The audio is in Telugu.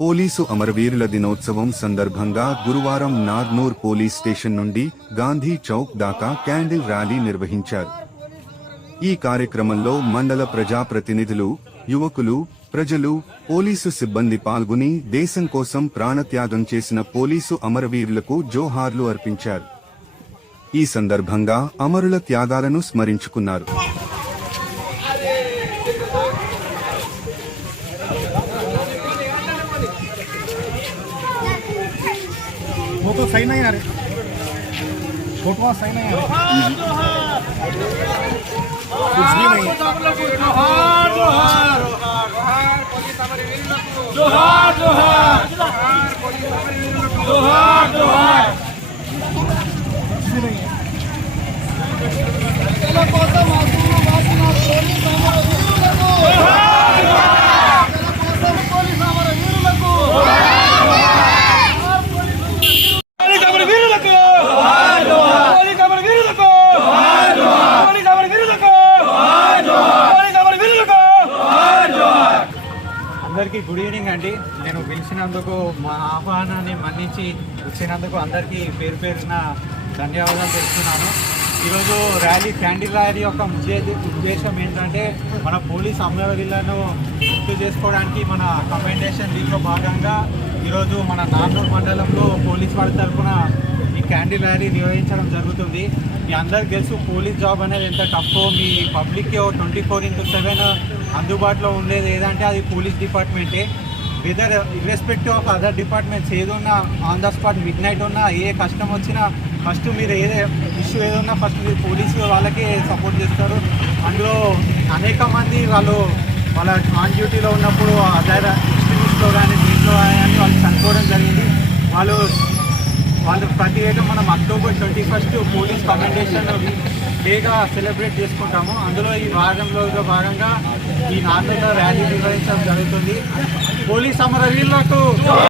పోలీసు అమరవీరుల దినోత్సవం సందర్భంగా గురువారం నార్నూర్ పోలీస్ స్టేషన్ నుండి గాంధీ చౌక్ దాకా క్యాండిల్ ర్యాలీ నిర్వహించారు. ఈ కార్యక్రమంలో మండల ప్రజాప్రతినిధులు యువకులు ప్రజలు పోలీసు సిబ్బంది పాల్గొని దేశం కోసం ప్రాణత్యాగం చేసిన పోలీసు అమరవీరులకు జోహార్లు అర్పించారు. ఈ సందర్భంగా అమరుల త్యాగాలను స్మరించుకున్నారు. वो तो सही नहीं आ रहे। फ़ोटो सही नहीं आ रहे। कुछ भी नहीं जोहार जोहार जोहार जोहार। అందరికీ గుడ్ ఈవినింగ్ అండి. నేను పిలిచినందుకు మా ఆహ్వానాన్ని మన్నించి వచ్చినందుకు అందరికీ పేరు పేరున ధన్యవాదాలు తెలుస్తున్నాను ఈరోజు ర్యాలీ క్యాండిల్ ర్యాలీ యొక్క ఉద్దేశం ఏంటంటే మన పోలీస్ అమ్మవరిలను గుర్తు చేసుకోవడానికి మన కమెండేషన్ దీంట్లో భాగంగా ఈరోజు మన నార్నూర్ మండలంలో పోలీస్ వారి తరఫున ఈ క్యాండిల్ ర్యాలీ నిర్వహించడం జరుగుతుంది. మీ అందరికి తెలుసు పోలీస్ జాబ్ అనేది ఎంత టఫ్ మీ పబ్లిక్కి ట్వంటీ ఫోర్ ఇంటూ సెవెన్ అందుబాటులో ఉండేది ఏదంటే అది పోలీస్ డిపార్ట్మెంటే. Whether irrespective of other departments ఏదున్నా on the spot midnight ఉన్నా ఏ కష్టం వచ్చినా ఫస్ట్ మీరు ఏదే ఇష్యూ ఏదన్నా ఫస్ట్ మీరు పోలీసు వాళ్ళకే సపోర్ట్ చేస్తారు. అందులో అనేక మంది వాళ్ళు వాళ్ళ ఆన్ డ్యూటీలో ఉన్నప్పుడు అదర్ వాళ్ళు ప్రతి ఏటా మనం October twenty first police commendation డేగా సెలబ్రేట్ చేసుకుంటాము. అందులో ఈ వారంలో భాగంగా ఈ నార్మల్గా ర్యాలీ నిర్వహించడం జరుగుతుంది. పోలీస్ అమరవీరులకు